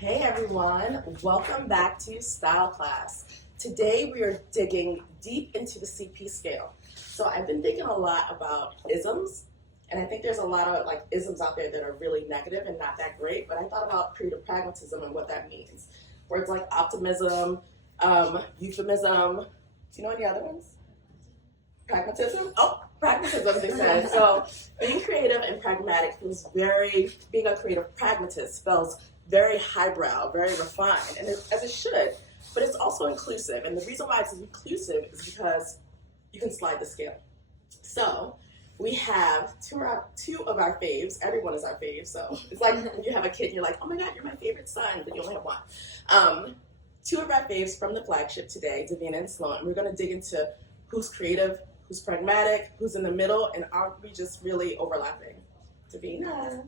Hey everyone, welcome back to Style Class. Today we are digging deep into the CP scale. So I've been thinking a lot about isms, and I think there's a lot of isms out there that are really negative and not that great, but I thought about creative pragmatism and what that means. Words like optimism, euphemism. Do you know any other ones? Pragmatism? Oh, pragmatism, they said. So being creative and pragmatic feels being a creative pragmatist feels very highbrow, very refined, and as it should, but it's also inclusive. And the reason why it's inclusive is because you can slide the scale. So we have two of our faves. Everyone is our fave, so it's like when you have a kid and you're like, oh my God, you're my favorite son, but you only have one. Two of our faves from the flagship today, Davina and Sloan. We're gonna dig into who's creative, who's pragmatic, who's in the middle, and are we just really overlapping? Davina.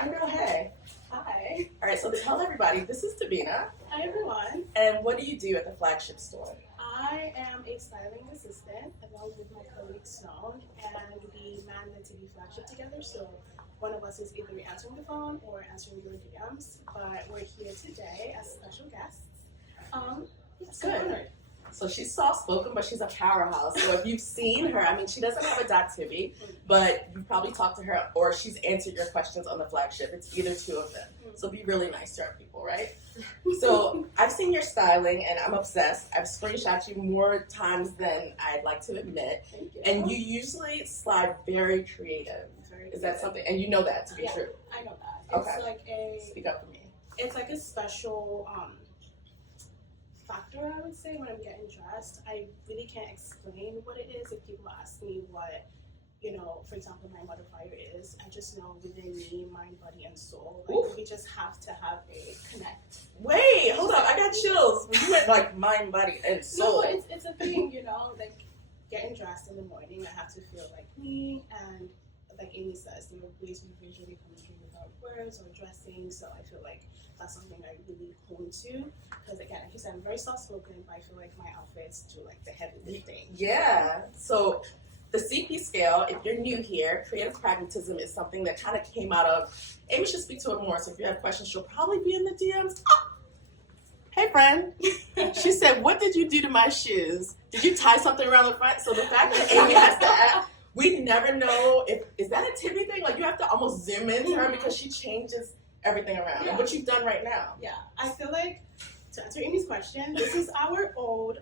I know, hey. Hi. All right, so tell everybody, this is Davina. Hi, everyone. And what do you do at the flagship store? I am a styling assistant along with my colleague Sloan, and we man the TV flagship together. So one of us is either answering the phone or answering your DMs, but we're here today as special guests. That's good. So she's soft-spoken, but she's a powerhouse. So if you've seen her, I mean, she doesn't have a .tibi, but you probably talked to her or she's answered your questions on the flagship. It's either two of them. So be really nice to our people, right? So I've seen your styling and I'm obsessed. I've screenshot you more times than I'd like to admit. Thank you. And you usually slide very creative. Is that something? And you know that to be true? I know that. Okay. It's like Speak up for me. It's like a special factor, I would say, when I'm getting dressed. I really can't explain what it is. If people ask me what, for example, my modifier is, I just know within me, mind, body, and soul, we just have to have a connect. Wait, hold up, I got chills. You went like mind, body, and soul. No, it's a thing, like getting dressed in the morning, I have to feel like me, and like Amy says, there are ways we visually communicate without words or dressing, so I feel like that's something I really hone to, because again, like you said, I'm very soft-spoken, but I feel like my outfits do like the heavy lifting. Yeah, so the CP scale, if you're new here, creative pragmatism is something that kind of came out of, Amy should speak to it more, so if you have questions, she'll probably be in the DMs. Oh. Hey friend, she said, what did you do to my shoes? Did you tie something around the front? So the fact that Amy has to ask, we never know is that a Tibi thing? Like you have to almost zoom in to her because she changes everything around. Yeah. What you've done right now. Yeah, I feel like, to answer Amy's question, this is our old,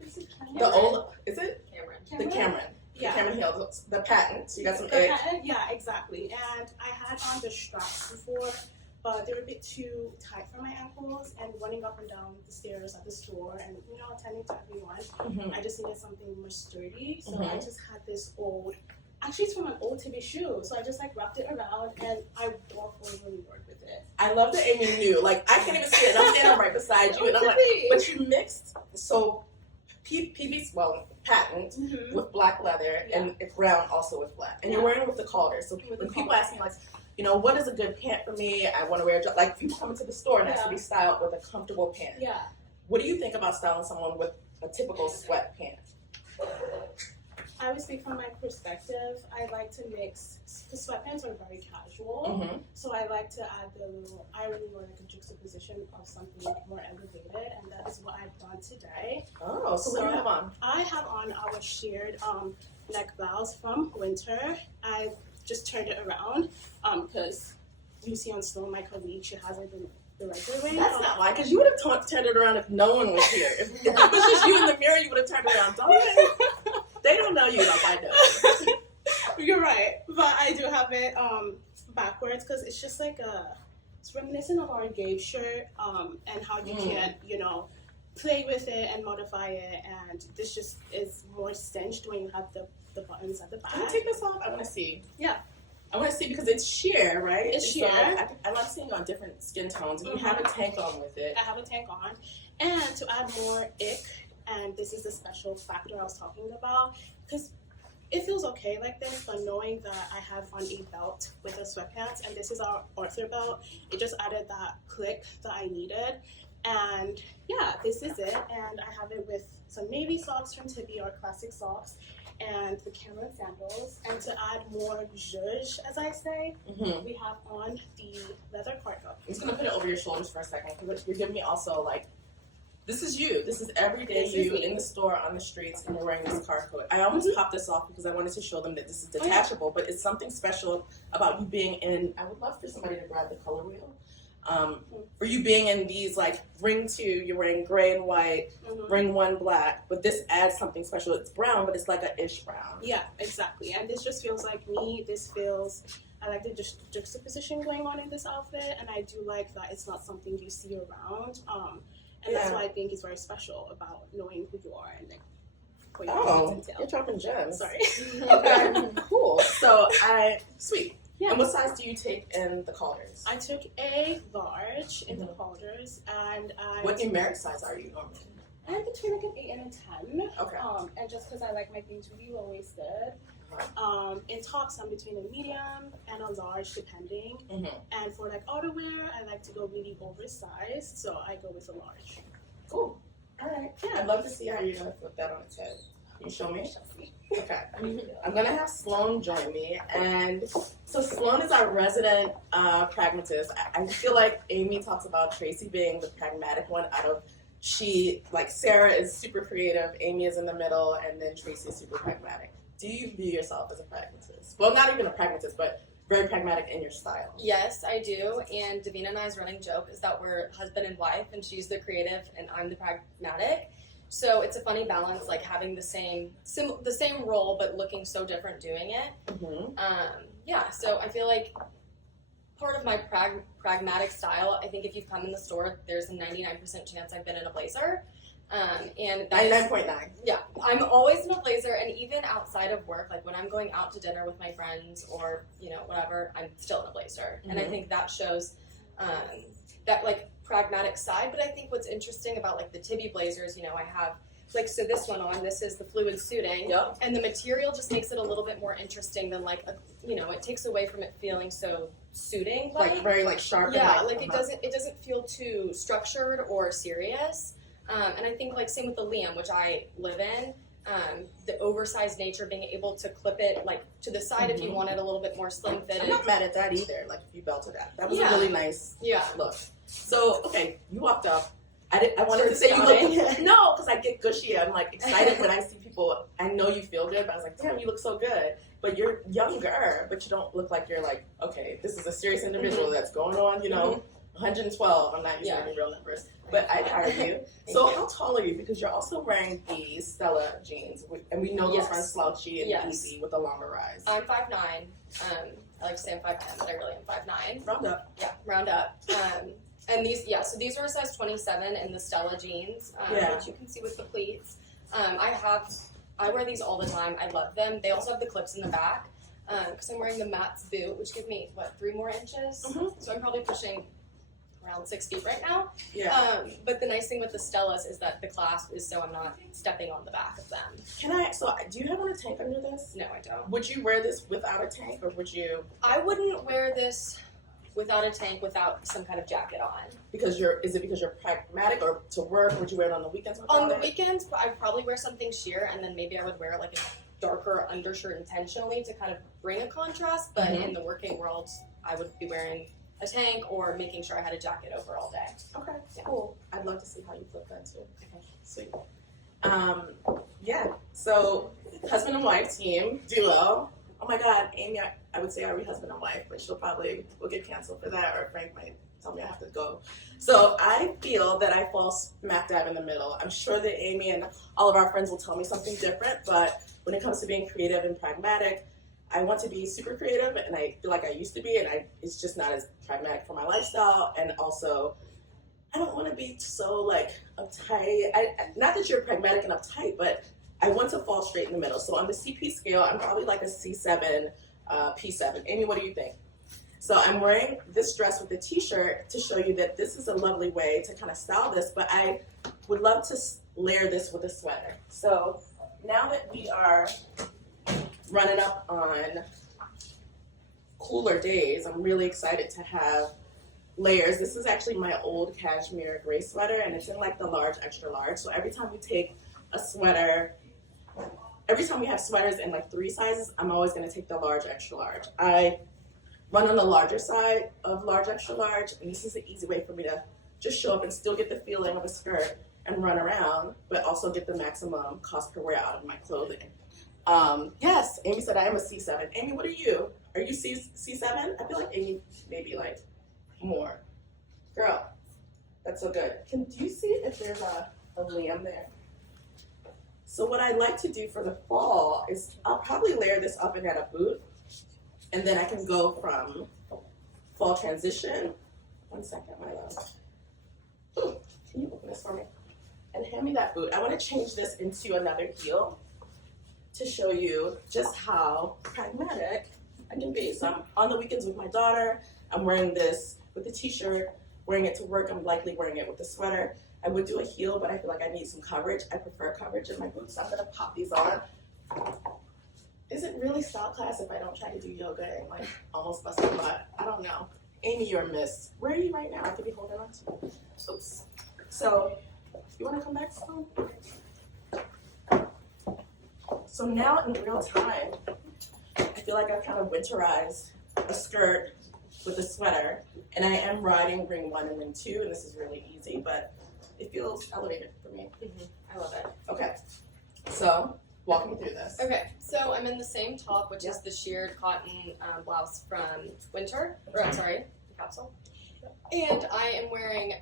is it Cameron? The old, is it? Cameron. The Cameron. Yeah. The Cameron heels, the patent. So you got some the egg. patent, yeah, exactly. And I had on the straps before, but they were a bit too tight for my ankles, and running up and down the stairs at the store and, attending to everyone, I just needed something more sturdy. So I just had this actually it's from an old TV shoe, so I just wrapped it around and I walked all over New York with it. I love that Amy knew. I can't even see it. I'm standing right beside you, and I'm like, but you mixed PV's patent with black leather, and it's brown also with black, and you're wearing it with the collar. So when people ask me what is a good pant for me? I want to wear people come into the store and has to be styled with a comfortable pant. Yeah. What do you think about styling someone with a typical sweat pant? I would speak from my perspective. I like to mix, because sweatpants are very casual, so I like to add the little irony or a juxtaposition of something more elevated, and that is what I've done today. Oh, so what do you have on? I have on our Shirred neck blouse from Winter. I just turned it around because you see on Sloan, my colleague, she has it the regular way. That's not why, because you would have turned it around if no one was here. If it was just you in the mirror, you would have turned it around. They don't know you like I do. You're right, but I do have it backwards because it's just it's reminiscent of our engaged shirt and how you can, play with it and modify it, and this just is more cinched when you have the buttons at the back. Can you take this off? I want to see. Yeah. I want to see because it's sheer, right? It's sheer. I like seeing on different skin tones, and you have a tank on with it. I have a tank on, and to add more ick, and this is the special factor I was talking about, because it feels okay like this, but knowing that I have on a belt with the sweatpants, and this is our Arthur belt, it just added that click that I needed. And yeah, this is it, and I have it with some navy socks from Tibi, our classic socks, and the Cameron sandals. And to add more zhuzh, as I say, we have on the left shoulders for a second because you're giving me also like, this is you. This is everyday This is you me. in the store on the streets, and you're wearing this Carcoat. I almost popped this off because I wanted to show them that this is detachable, but it's something special about you being in. I would love for somebody to grab the color wheel. For you being in these like ring 2, you're wearing gray and white, ring 1 black, but this adds something special. It's brown, but it's like a ish brown. Yeah, exactly. And this just feels like me. This feels, I like the juxtaposition going on in this outfit, and I do like that it's not something you see around. And that's what I think is very special about knowing who you are and like what you entail. You're dropping gems. Sorry. Okay, cool. So sweet. Yeah. And what size do you take in the collars? I took a large in the collars, and What numeric size are you normally? I'm between like an 8 and a 10. Okay. And just because I like my things really low waisted. In tops, I'm between a medium and a large, depending. And for like outerwear, I like to go really oversized, so I go with a large. Cool. All right. Yeah. I'd love to see how you're gonna flip that on its head. Can you show me? Okay. I'm gonna have Sloan join me, and so Sloan is our resident pragmatist. I feel like Amy talks about Tracy being the pragmatic one out of. Sarah is super creative, Amy is in the middle, and then Tracy is super pragmatic. Do you view yourself as a pragmatist? Well, not even a pragmatist, but very pragmatic in your style. Yes, I do. And Davina and I's running joke is that we're husband and wife, and she's the creative and I'm the pragmatic. So it's a funny balance, like having the same role but looking so different doing it. So I feel like part of my pragmatic style, I think if you've come in the store, there's a 99% chance I've been in a blazer. And that's 99.9. Yeah, I'm always in a blazer, and even outside of work, like when I'm going out to dinner with my friends or, whatever, I'm still in a blazer. And I think that shows that like pragmatic side. But I think what's interesting about like the Tibby blazers, I have like, so this one on, this is the fluid suiting, and the material just makes it a little bit more interesting than like, it takes away from it feeling so suiting. Like very like sharp. Yeah, like it doesn't feel too structured or serious. And I think like same with the Liam, which I live in, the oversized nature, being able to clip it like to the side if you want it a little bit more slim fitted. I'm not mad at that either. Like if you belted that was a really nice look. So okay, you walked up. I wanted to say you look no, because I get gushy. I'm like excited when I see people. I know you feel good, but I was like, damn, you look so good. But you're younger, but you don't look like you're like, okay, this is a serious individual that's going on. 112. I'm not using any real numbers. But I hired you. So how tall are you? Because you're also wearing these Stella jeans, and we know those run slouchy and easy with a longer rise. I'm 5'9". I like to say I'm 5'10", but I really am 5'9". Round up. Yeah, round up. And these are a size 27 in the Stella jeans, which you can see with the pleats. I wear these all the time. I love them. They also have the clips in the back because I'm wearing the Matt's boot, which give me 3 more inches. So I'm probably pushing around 6 feet right now. But the nice thing with the Stellas is that the clasp is so I'm not stepping on the back of them. So do you have on a tank under this? No, I don't. Would you wear this without a tank, or would you? I wouldn't wear this without a tank, without some kind of jacket on. Because you're pragmatic, or to work? Would you wear it on the weekends? On the weekends, I'd probably wear something sheer, and then maybe I would wear like a darker undershirt intentionally to kind of bring a contrast. But in the working world, I would be wearing a tank or making sure I had a jacket over all day. Okay, cool. I'd love to see how you flip that too. Okay, sweet. So husband and wife team duo. Oh my God, Amy, I would say are we husband and wife, but we'll get canceled for that, or Frank might tell me I have to go. So I feel that I fall smack dab in the middle. I'm sure that Amy and all of our friends will tell me something different, but when it comes to being creative and pragmatic, I want to be super creative, and I feel like I used to be, and it's just not as pragmatic for my lifestyle. And also, I don't want to be so like uptight. Not that you're pragmatic and uptight, but I want to fall straight in the middle. So on the CP scale, I'm probably like a C7, P7. Amy, what do you think? So I'm wearing this dress with a t-shirt to show you that this is a lovely way to kind of style this, but I would love to layer this with a sweater. So now that we are running up on cooler days, I'm really excited to have layers. This is actually my old cashmere gray sweater, and it's in like the large, extra large. So every time we take a sweater, every time we have sweaters in like 3 sizes, I'm always going to take the large, extra large. I run on the larger side of large, extra large, and this is an easy way for me to just show up and still get the feeling of a skirt and run around, but also get the maximum cost per wear out of my clothing. Yes, Amy said I am a C7. Amy, what are you? Are you C7? I feel like Amy maybe like more. Girl, that's so good. Do you see if there's a lamb there? So what I like to do for the fall is I'll probably layer this up and add a boot, and then I can go from fall transition. 1 second, my love. Ooh, can you open this for me? And hand me that boot. I want to change this into another heel to show you just how pragmatic I can be. So I'm on the weekends with my daughter. I'm wearing this with a t-shirt, wearing it to work. I'm likely wearing it with a sweater. I would do a heel, but I feel like I need some coverage. I prefer coverage in my boots, so I'm gonna pop these on. Is it really style class if I don't try to do yoga and like almost bust my butt? I don't know. Amy, you're a miss. Where are you right now? I could be holding on to. Oops. So, you wanna come back soon? So now in real time, I feel like I've kind of winterized a skirt with a sweater, and I am riding ring 1 and ring 2, and this is really easy, but it feels elevated for me. I love it. Okay, so walk me through this. Okay, so I'm in the same top, which is the sheared cotton blouse from Winter, or I'm sorry, the capsule. And I am wearing,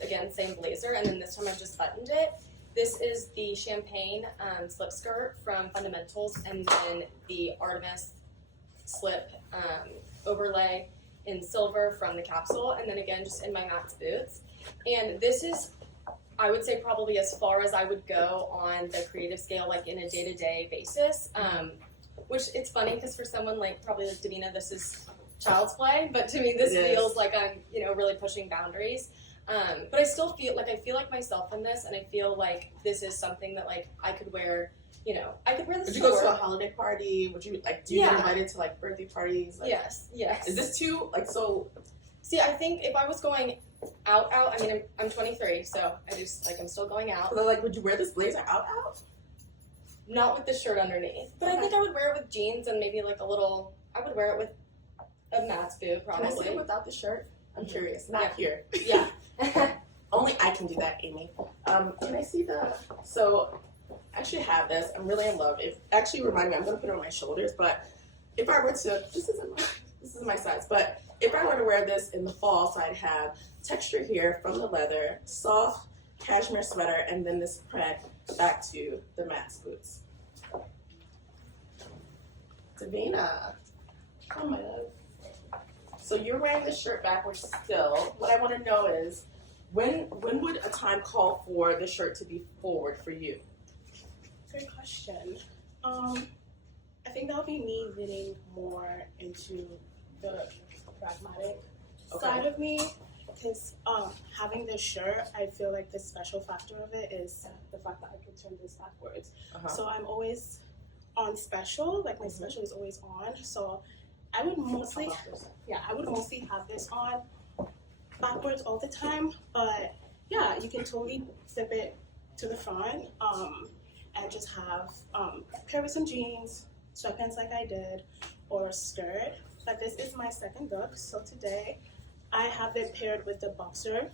again, same blazer, and then this time I've just buttoned it. This is the champagne slip skirt from Fundamentals, and then the Artemis slip overlay in silver from the capsule, and then again, just in my Max boots. And this is, I would say, probably as far as I would go on the creative scale, like in a day-to-day basis. Which it's funny because for someone like probably like Davina, this is child's play, but to me this feels like I'm, you know, really pushing boundaries. But I still feel like myself in this, and I feel like this is something that like I could wear. You know, I could wear this. Would you go to a holiday party? Would you like? Do you get invited to like birthday parties? Like, yes. Is this too like so? See, I think if I was going out, I mean, I'm 23, so I just like I'm still going out. So like, would you wear this blazer out? Not with the shirt underneath, but I think I would wear it with jeans and maybe like a little. I would wear it with a Max boot, probably. Can I see it without the shirt? I'm curious. Not here. Yeah. Only I can do that, Amy. Can I see the? So. I actually have this. I'm really in love. It actually reminded me, I'm going to put it on my shoulders, but if I were to, this is my size, but if I were to wear this in the fall, so I'd have texture here from the leather, soft cashmere sweater, and then this print back to the Max boots. Davina, oh my God. So you're wearing this shirt backwards still. What I want to know is, when would a time call for the shirt to be forward for you? Great question. I think that'll be me leaning more into the pragmatic side of me, because having this shirt, I feel like the special factor of it is the fact that I can turn this backwards. So I'm always on special, like my special is always on. So I would mostly, have this on backwards all the time. But yeah, you can totally flip it to the front. And just have pair with some jeans, sweatpants like I did, or a skirt. But this is my second look. So today I have it paired with the boxer.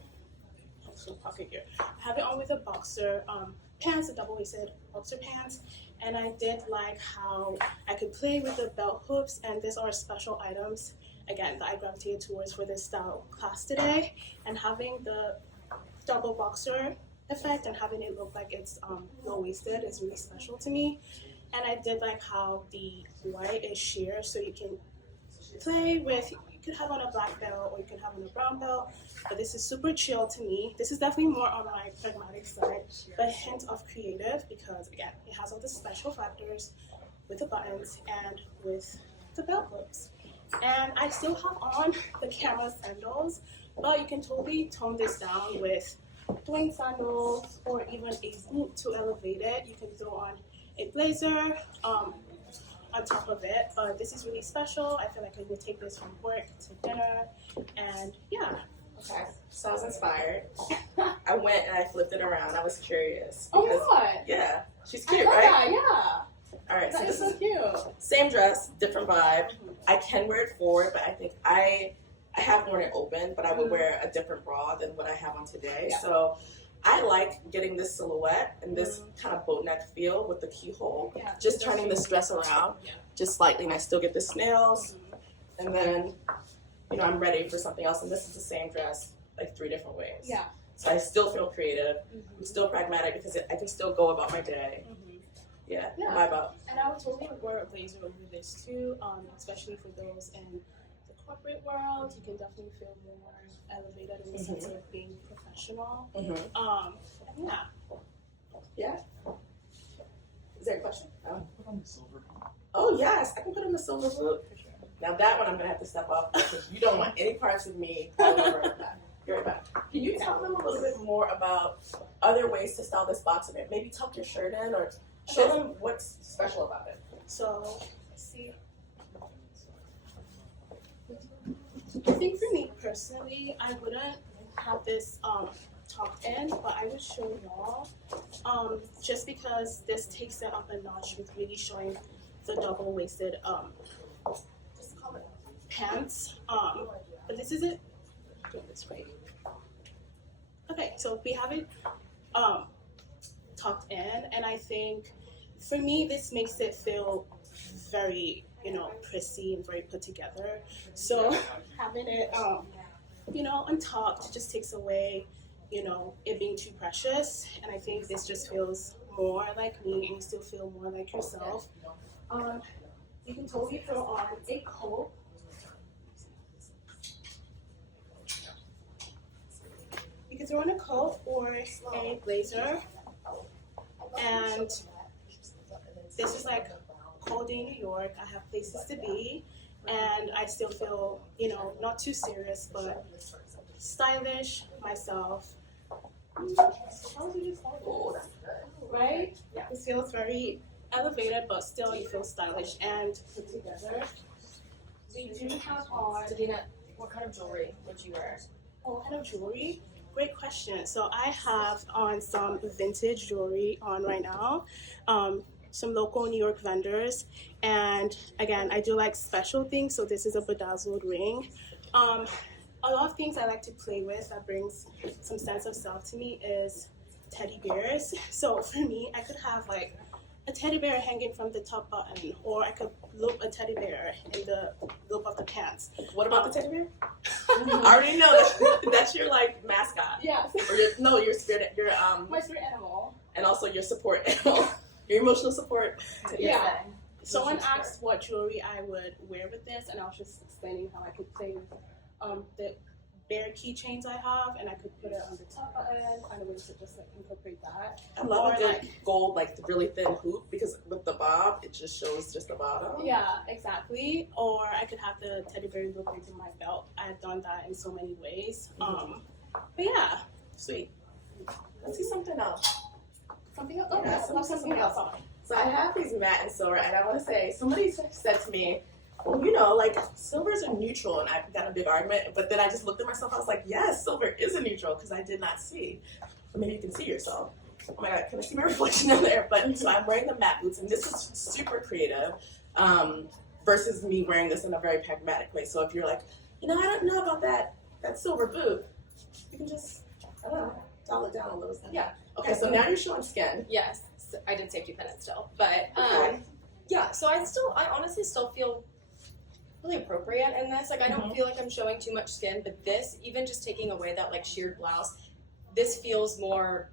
Also pocket here. I have it on with a boxer pants, a double-waisted boxer pants. And I did like how I could play with the belt hooks, and these are special items again that I gravitated towards for this style class today. And having the double boxer effect and having it look like it's low-waisted is really special to me. And I did like how the white is sheer, so you can play with, you could have on a black belt or you can have on a brown belt, but this is super chill to me. This is definitely more on my pragmatic side, but a hint of creative because again, it has all the special factors with the buttons and with the belt hooks. And I still have on the camera sandals, but you can totally tone this down with twin sandals or even a boot to elevate it. You can throw on a blazer on top of it, but this is really special. I feel like I would take this from work to dinner, and yeah. Okay, so I was inspired. I went and I flipped it around. I was curious. Oh my God. Yeah, she's cute, right? Yeah. All right, so That is this so is cute. same dress, different vibe. I can wear it forward, but I think I have worn it open, but I would wear a different bra than what I have on today. Yeah. So I like getting this silhouette and this kind of boat neck feel with the keyhole. Yeah. Just turning this dress around just slightly, and I still get the snails. And then, you know, I'm ready for something else. And this is the same dress, like 3 different ways. Yeah. So I still feel creative. I'm still pragmatic because I can still go about my day. Yeah. Vibe up. And I would totally wear a blazer over this too, especially for those in the corporate world. You can definitely feel more elevated in the sense of being professional. And yeah. Yeah. Is there a question? Oh yes, I can put on the silver boot. Now that one I'm gonna have to step off because you don't want any parts of me all over that. You're back. Can you tell them a little bit more about other ways to style this box? Maybe tuck your shirt in or show them what's special about it. So let's see. I think for me personally, I wouldn't have this tucked in, but I would show y'all just because this takes it up a notch with really showing the double-waisted pants. But this isn't. Do it this way. Okay, so we have it tucked in, and I think for me this makes it feel very, you know, prissy and very put together. So having it, you know, untucked just takes away, you know, it being too precious. And I think this just feels more like me, and you still feel more like yourself. You can totally throw on a coat. You can throw on a coat or a blazer. And this is like cold day in New York. I have places to be, and I still feel, you know, not too serious, but stylish myself. Right? This feels very elevated, but still you feel stylish and put together. We do have on. Davina, what kind of jewelry would you wear? Oh, what kind of jewelry? Great question. So I have on some vintage jewelry on right now, some local New York vendors, and again, I do like special things. So this is a bedazzled ring. A lot of things I like to play with that brings some sense of self to me is teddy bears. So for me, I could have like a teddy bear hanging from the top button, or I could loop a teddy bear in the loop of the pants. What about the teddy bear? I already know that's your like mascot. Yeah. Or your spirit, My spirit animal. and also your support animal, your emotional support. Yeah. Someone asked what jewelry I would wear with this, and I was just explaining how I could play with the bear keychains I have, and I could put it on the top button, kind of ways to just like incorporate that. I love Or a good like, gold, like really thin hoop, because with the bob, it just shows just the bottom. yeah, exactly. Or I could have the teddy bear loop into my belt. I've done that in so many ways. But yeah. Sweet. Let's see something else. Something else? Oh, Yeah, yeah, something else. So I have these matte and silver, and I want to say, somebody said to me, well, you know, like, silvers are neutral, and I got a big argument, but then I just looked at myself, I was like, yes, silver is a neutral, because I did not see. Or maybe you can see yourself. Oh my God, can I see my reflection down there? But, so I'm wearing the matte boots, and this is super creative, versus me wearing this in a very pragmatic way. So if you're like, you know, I don't know about that silver boot, you can just, I don't know, dial it down a little bit. Yeah. Okay, so now you're showing skin. Yes, I did safety pin it still, but Okay. yeah. So I honestly still feel really appropriate in this. Like I don't feel like I'm showing too much skin, but this, even just taking away that like sheared blouse, this feels more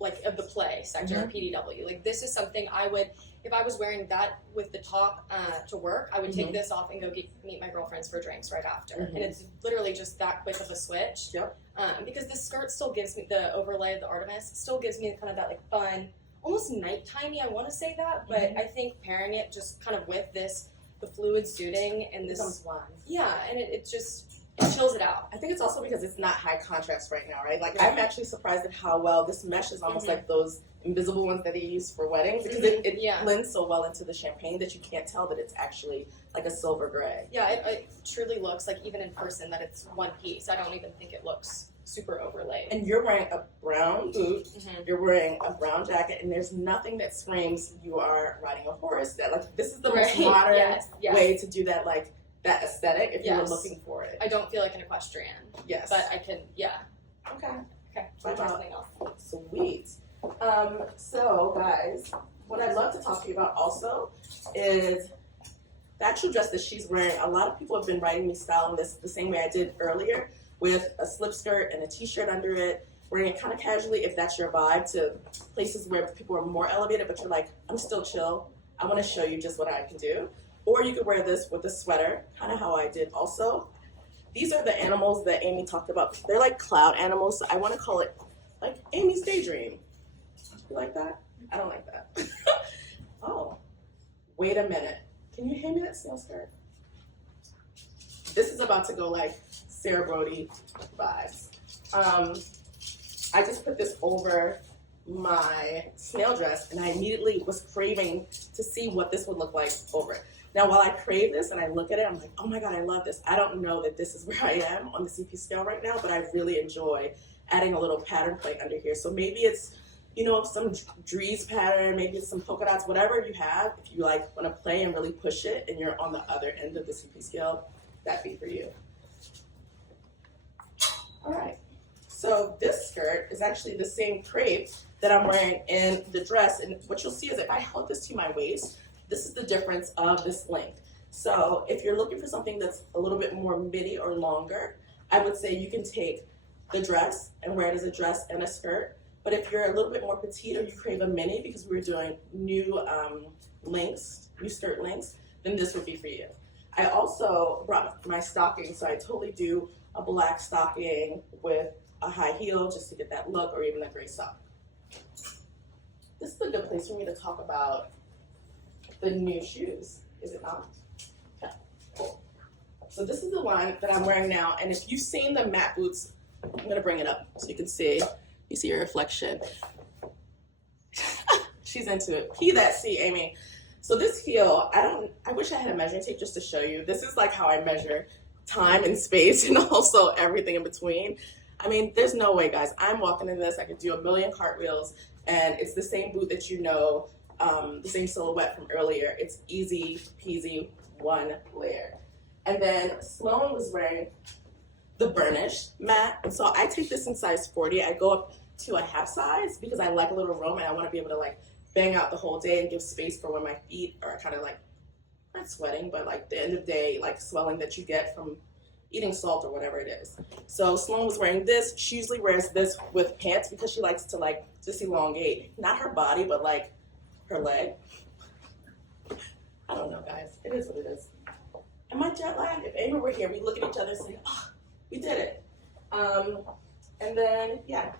like of the play sector of PDW. Like this is something I would, if I was wearing that with the top to work, I would take this off and go meet my girlfriends for drinks right after. And it's literally just that quick of a switch. Yep. Because the skirt still gives me, the overlay of the Artemis still gives me kind of that like fun, almost nightimey, I want to say that, but I think pairing it just kind of with this, the fluid suiting and this, yeah, and it just, it chills it out. I think it's also because it's not high contrast right now, right? Like I'm actually surprised at how well this mesh is almost like those invisible ones that they use for weddings, because it blends so well into the champagne that you can't tell that it's actually like a silver gray. Yeah, it truly looks like even in person that it's one piece. I don't even think it looks super overlaid. And you're wearing a brown boot, Mm-hmm. you're wearing a brown jacket, and there's nothing that screams you are riding a horse. That like this is the most modern Yes. way to do that, like that aesthetic if you were Yes. looking for it. I don't feel like an equestrian, Yes. but I can. Yeah. Okay. Okay. What about- Something else. Sweet. So guys, what I'd love to talk to you about also is the actual dress that she's wearing. A lot of people have been writing me styling this the same way I did earlier, with a slip skirt and a t-shirt under it, wearing it kind of casually if that's your vibe, to places where people are more elevated, but you're like, I'm still chill. I want to show you just what I can do. Or you could wear this with a sweater, kind of how I did also. These are the animals that Amy talked about. They're like cloud animals, so I want to call it like Amy's Daydream. You like that? I don't like that. Oh, wait a minute. Can you hand me that snail skirt? This is about to go like Sarah Brody vibes. I just put this over my snail dress, and I immediately was craving to see what this would look like over it. Now, while I crave this and I look at it, I'm like, oh my God, I love this. I don't know that this is where I am on the CP scale right now, but I really enjoy adding a little pattern play under here. So maybe it's, you know, some Drees pattern, maybe it's some polka dots, whatever you have. If you like want to play and really push it and you're on the other end of the CP scale, that'd be for you. All right. So this skirt is actually the same crepe that I'm wearing in the dress. And what you'll see is if I held this to my waist, this is the difference of this length. So if you're looking for something that's a little bit more midi or longer, I would say you can take the dress and wear it as a dress and a skirt. But if you're a little bit more petite or you crave a mini, because we were doing new lengths, new skirt lengths, then this would be for you. I also brought my stocking, so I totally do a black stocking with a high heel just to get that look, or even a gray sock. This is a good place for me to talk about the new shoes, is it not? Okay, cool. So this is the one that I'm wearing now, and if you've seen the matte boots, I'm gonna bring it up so you can see. You see your reflection. She's into it. Key that C, Amy. So this heel, I wish I had a measuring tape just to show you. This is like how I measure time and space and also everything in between. I mean, there's no way, guys. I'm walking in this. I could do a million cartwheels, and it's the same boot that you know, the same silhouette from earlier. It's easy peasy, one layer. And then Sloan was wearing the burnished matte, and so I take this in size 40. I go up to a half size because I like a little room, and I want to be able to like bang out the whole day and give space for when my feet are kind of like, not sweating, but like the end of the day, like swelling that you get from eating salt or whatever it is. So Sloan was wearing this. She usually wears this with pants because she likes to like just elongate, not her body, but like her leg. I don't know, guys. It is what it is. Am I jet lagged? If Amy were here, we'd look at each other and say, oh, we did it. And then, yeah.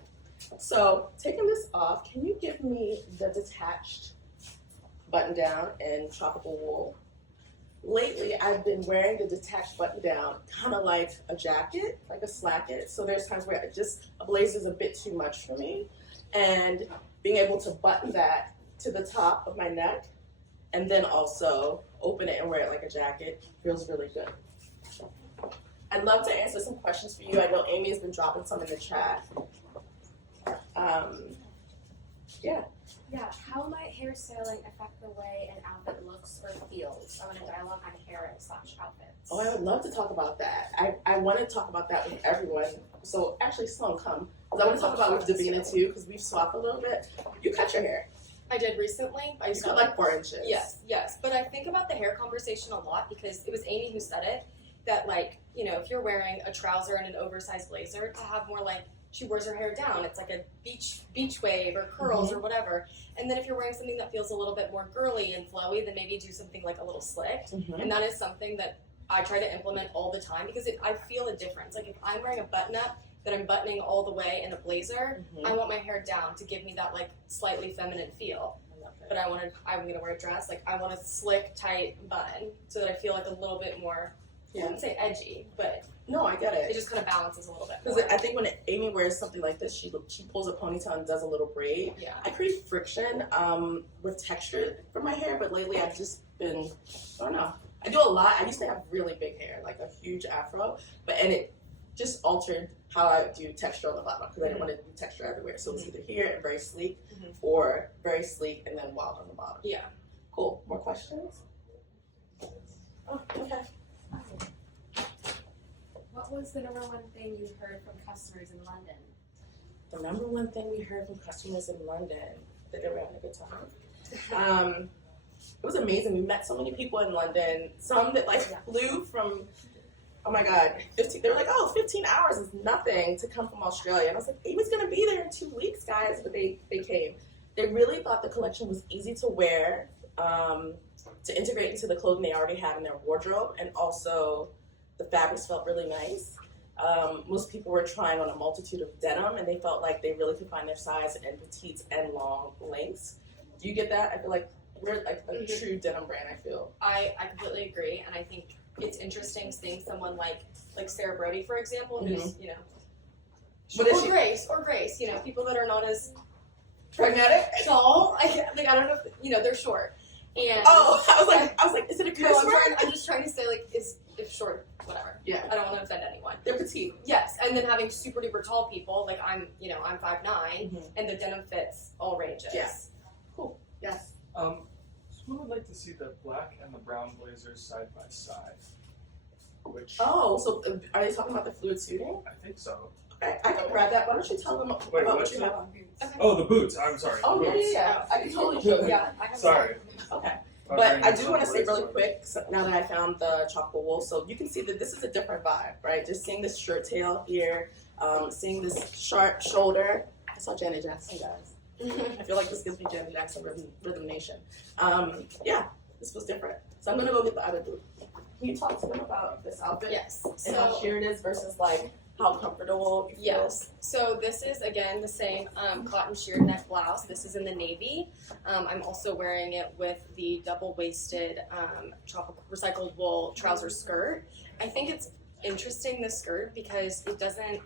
So taking this off, can you give me the detached button down in tropical wool? Lately, I've been wearing the detached button down kind of like a jacket, like a slacket. So there's times where a blazer is a bit too much for me. And being able to button that to the top of my neck and then also open it and wear it like a jacket feels really good. I'd love to answer some questions for you. I know Amy has been dropping some in the chat. Yeah, how might hairstyling affect the way an outfit looks or feels? I want to dialogue on hair / outfits. Oh, I would love to talk about that. I want to talk about that with everyone. So actually, Sloan, come. Because I want to talk about with Davina too, because we've swapped a little bit. You cut your hair. I did recently. I You cut like 4 inches. Yes. But I think about the hair conversation a lot because it was Amy who said it, that like, you know, if you're wearing a trouser and an oversized blazer, to have more like, she wears her hair down. It's like a beach wave or curls or whatever. And then if you're wearing something that feels a little bit more girly and flowy, then maybe do something like a little slick. And that is something that I try to implement all the time because I feel a difference. Like if I'm wearing a button up that I'm buttoning all the way in a blazer, I want my hair down to give me that like slightly feminine feel. But I'm gonna wear a dress. Like I want a slick, tight bun so that I feel like a little bit more, I wouldn't say edgy, but no, I get it. It just kind of balances a little bit. Because I think when Amy wears something like this, she pulls a ponytail and does a little braid. Yeah. I crave friction with texture for my hair, but lately I've just been, I don't know. I do a lot. I used to have really big hair, like a huge afro, and it just altered how I do texture on the bottom because I didn't want to do texture everywhere. So it's either here and very sleek, or very sleek and then wild on the bottom. Yeah. Cool. More questions? Oh, okay. What was the number one thing you heard from customers in London? The number one thing we heard from customers in London, that they were having a good time. It was amazing. We met so many people in London. Some that flew from, oh my God, 15. They were like, 15 hours is nothing to come from Australia. And I was like, Amy's gonna be there in 2 weeks, guys. But they came. They really thought the collection was easy to wear, to integrate into the clothing they already had in their wardrobe, and also the fabrics felt really nice. Most people were trying on a multitude of denim, and they felt like they really could find their size in petites and long lengths. Do you get that? I feel like we're like a true denim brand, I feel. I completely agree, and I think it's interesting seeing someone like Sarah Brody, for example, who's, you know, or Grace, you know, people that are not as pragmatic, tall. I don't know if, you know, they're short. And I was like, is it a curse word? I'm just trying to say, like, if short, whatever. Yeah. I don't want to offend anyone. They're petite. Yes, and then having super duper tall people, like I'm 5'9", and the denim fits all ranges. Yeah. Cool. Yes. Someone would like to see the black and the brown blazers side by side. Which So are they talking about the fluid suiting? I think so. Okay, I can grab that. Why don't you tell them about what you have on? Okay. Oh, the boots. I'm sorry. Oh, the boots. yeah. I can totally show you. Yeah, I have Sorry. Okay. I'm But wearing I do some want to say lace really on it. quick, now that I found the chocolate wool, so you can see that this is a different vibe, right? Just seeing this shirt tail here, seeing this sharp shoulder. I saw Janet Jackson, guys. I feel like this gives me Janet Jackson Rhythm Nation. Yeah, this was different. So I'm going to go get the other boot. Can you talk to them about this outfit? Yes. And how sheer it is versus like how comfortable you feel? Yes. So this is, again, the same cotton sheared neck blouse. This is in the navy. I'm also wearing it with the double-waisted tropical recycled wool trouser skirt. I think it's interesting, this skirt, because it doesn't,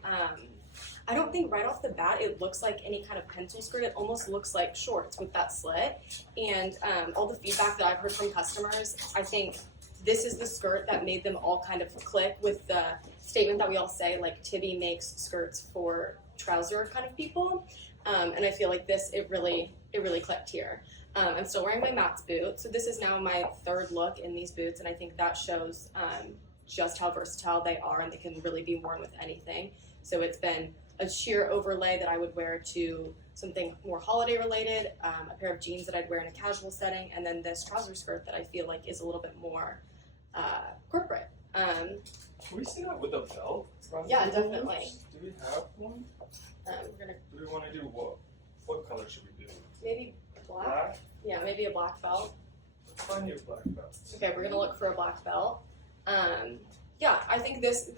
I don't think right off the bat it looks like any kind of pencil skirt. It almost looks like shorts with that slit. And all the feedback that I've heard from customers, I think this is the skirt that made them all kind of click with the statement that we all say, like, Tibby makes skirts for trouser kind of people. And I feel like this, it really clicked here. I'm still wearing my Matt's boot. So this is now my third look in these boots, and I think that shows just how versatile they are, and they can really be worn with anything. So it's been a sheer overlay that I would wear to something more holiday related, a pair of jeans that I'd wear in a casual setting, and then this trouser skirt that I feel like is a little bit more corporate. Can we see that with a belt? Yeah, definitely. Do we have one? We're gonna Do we want to do what? What color should we do? maybe black. Black? Yeah, maybe a black belt. Find you a black belt. Okay, we're gonna look for a black belt. Yeah, I think this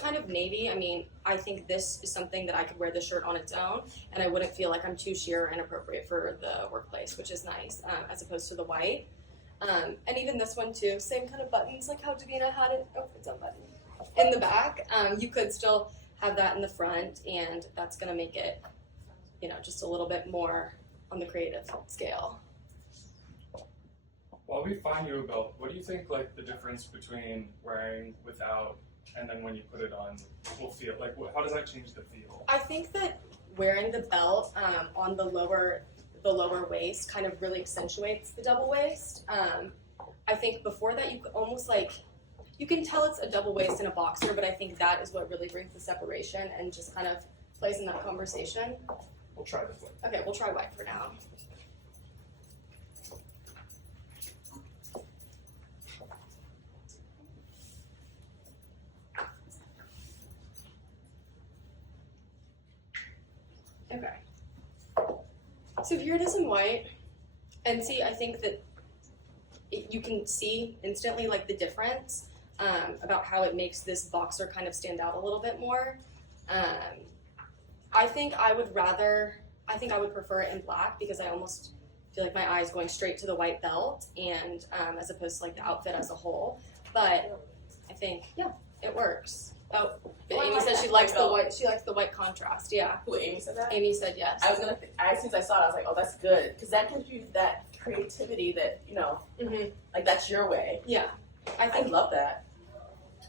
kind of navy, I mean, I think this is something that I could wear the shirt on its own, and I wouldn't feel like I'm too sheer or inappropriate for the workplace, which is nice, as opposed to the white. And even this one too, same kind of buttons, like how Davina had it. Oh, it's unbuttoned. In the back, you could still have that in the front, and that's gonna make it, just a little bit more on the creative scale. While we find you a belt, what do you think, like, the difference between wearing without and then when you put it on will feel? Like, how does that change the feel? I think that wearing the belt on the lower waist kind of really accentuates the double waist. I think before that you could almost you can tell it's a double waist and a boxer, but I think that is what really brings the separation and just kind of plays in that conversation. We'll try this one. Okay, we'll try white for now. Okay. So here it is in white, and see, I think that you can see instantly the difference about how it makes this boxer kind of stand out a little bit more. I think I would prefer it in black because I almost feel like my eye is going straight to the white belt, and as opposed to the outfit as a whole. But I think, yeah, it works. Oh, but Amy said she likes the white. She likes the white contrast. Yeah. Who, Amy said that? Amy said yes. I was gonna. As soon as I saw it, I was like, "Oh, that's good," because that gives you that creativity that Mm-hmm. like that's your way. Yeah. I I think love that.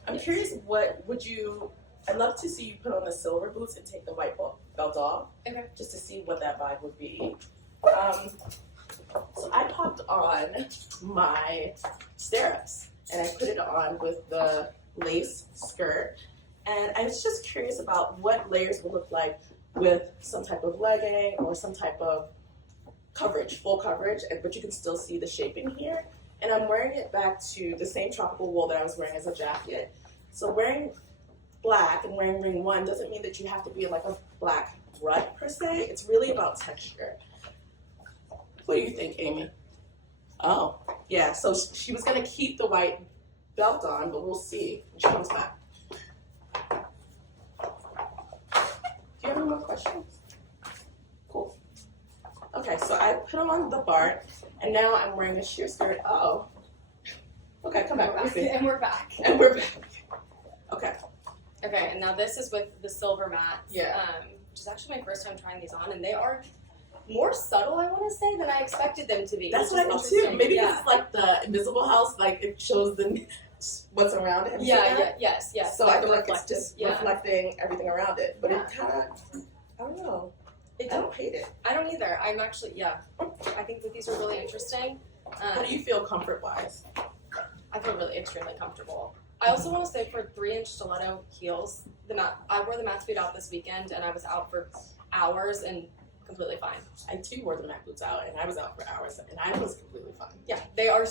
I'm curious, what would you? I'd love to see you put on the silver boots and take the white belt off. Okay. Just to see what that vibe would be. So I popped on my stirrups and I put it on with the lace skirt. And I was just curious about what layers would look like with some type of legging or some type of coverage, full coverage, but you can still see the shaping here. And I'm wearing it back to the same tropical wool that I was wearing as a jacket. So wearing black and wearing ring 1 doesn't mean that you have to be in like a black rut per se. It's really about texture. What do you think, Amy? Oh, yeah, so she was gonna keep the white belt on, but we'll see when she comes back. Do you have any more questions? Cool. Okay, so I put on the bark, and now I'm wearing a sheer skirt. Oh. Okay, come back. Let me see. And we're back. And we're back. Okay. Okay, and now this is with the silver mats. Yeah. Which is actually my first time trying these on, and they are more subtle, I want to say, than I expected them to be. That's which what I is thought too. interesting. Maybe yeah. because it's like the Invisible House, like it shows what's around it. Have you seen that? Yes. So like I the feel like it's reflective, just yeah. reflecting everything around it. But Yeah. it kind of, I don't know. It I don't hate it. I don't either. I'm actually, I think that these are really interesting. How do you feel comfort-wise? I feel really extremely comfortable. I also want to say for 3-inch stiletto heels, I wore the Max boot out this weekend, and I was out for hours and completely fine. I too wore the Mac boots out, and I was out for hours, and I was completely fine. Yeah, they are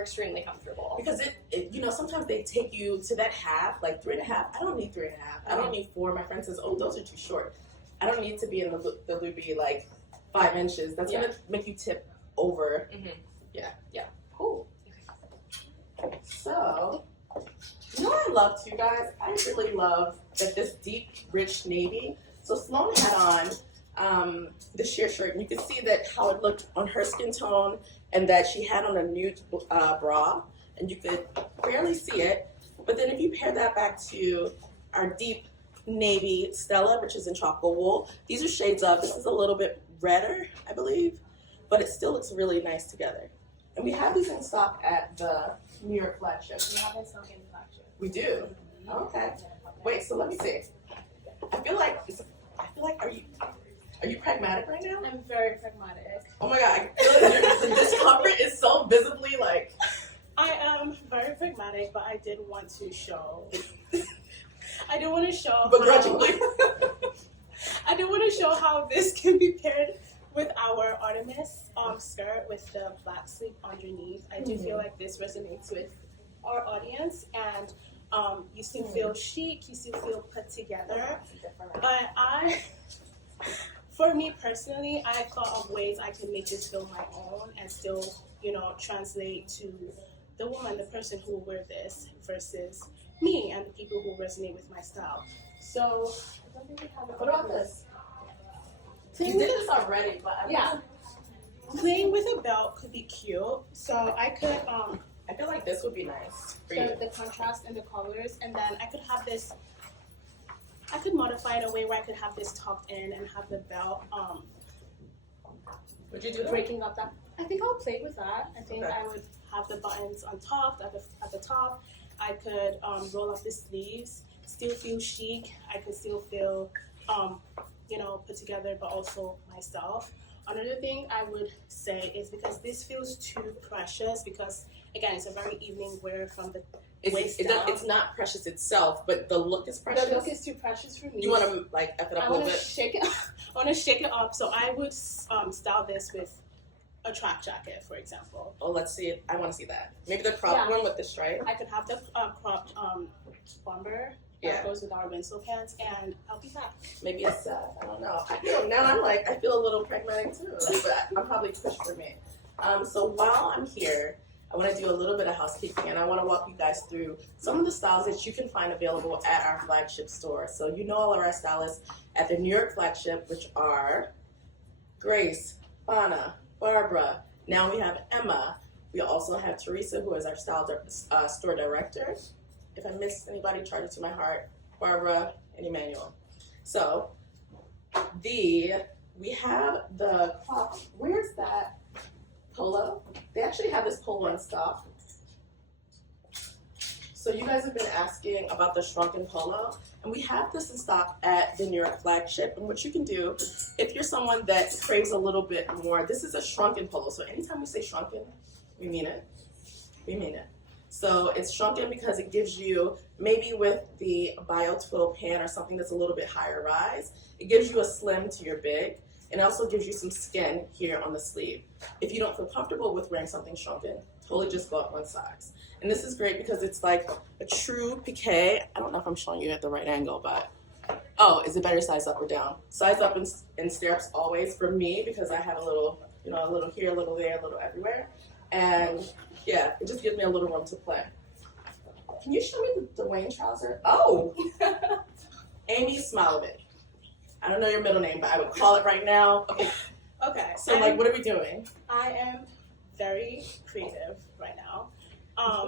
extremely comfortable. Because it you know, sometimes they take you to that half, like 3.5. I don't need 3.5. I don't need 4. My friend says, oh, those are too short. I don't need to be in the loopy like 5 inches. That's gonna make you tip over. Mm-hmm. Yeah. Cool. So, you know what I love too, guys? I really love that this deep, rich navy. So Sloan had on the sheer shirt, and you can see that how it looked on her skin tone, and that she had on a nude bra, and you could barely see it. But then if you pair that back to our deep navy Stella, which is in tropical wool, these are shades of. This is a little bit redder, I believe, but it still looks really nice together. And we have these in stock at the New York flagship. We have it stock in flagship. We do. Okay. Wait. So let me see. I feel like. Are you pragmatic right now? I'm very pragmatic. Oh my god! I feel like the discomfort is so visibly like. I am very pragmatic, but I did want to show. I did want to show. Begrudgingly. I did want to show how this can be paired with our Artemis skirt with the black sleeve underneath. I do feel like this resonates with our audience, and you still feel chic, you still feel put together. But for me personally, I thought of ways I can make this feel my own and still, translate to the woman, the person who will wear this versus me and the people who resonate with my style. So, I don't really have What about this? You did this already, but playing with a belt could be cute. So I could I feel like this would be nice for you. the contrast and the colors, and then I could have this. I could modify it a way where I could have this tucked in and have the belt Would you do that? breaking up that. I think I'll play with that. I think Okay. I would have the buttons untucked at the top. I could roll up the sleeves, still feel chic. I could still feel put together, but also myself. Another thing I would say is because this feels too precious, because again, it's a very evening wear from the waist down. It's not precious itself, but the look is precious. The look is too precious for me. You want to like F it up I a little want to bit? shake it. I want to shake it up. So I would style this with a track jacket, for example. Oh, let's see it. I want to see that. Maybe the cropped one with the stripe. I could have the cropped bomber that goes with our Winslow pants, and I'll be back. Maybe a Seth. I don't know. I feel a little pragmatic too, but I'm probably pushed for me. So while I'm here, I want to do a little bit of housekeeping, and I want to walk you guys through some of the styles that you can find available at our flagship store. So you know all of our stylists at the New York flagship, which are Grace, Fana, Barbara. Now we have Emma. We also have Teresa, who is our store director. If I missed anybody, charge it to my heart. Barbara and Emmanuel. So we have the crop. Where's that Polo? They actually have this Polo in stock. So you guys have been asking about the Shrunken Polo, and we have this in stock at the New York flagship. And what you can do, if you're someone that craves a little bit more, this is a Shrunken Polo. So anytime we say shrunken, we mean it. We mean it. So it's shrunken because it gives you, maybe with the bio-twill pant or something that's a little bit higher rise, it gives you a slim to your big, and also gives you some skin here on the sleeve. If you don't feel comfortable with wearing something shrunken, totally just go up one size. And this is great because it's like a true pique. I don't know if I'm showing you at the right angle, but oh, is it better size up or down? Size up in stirrups always for me because I have a little, you know, a little here, a little there, a little everywhere. And yeah, it just gives me a little room to play. Can you show me the Dwayne trouser? Oh, Amy Smilovic. I don't know your middle name, but I would call it right now. Okay. Okay. So like, what are we doing? I am very creative right now.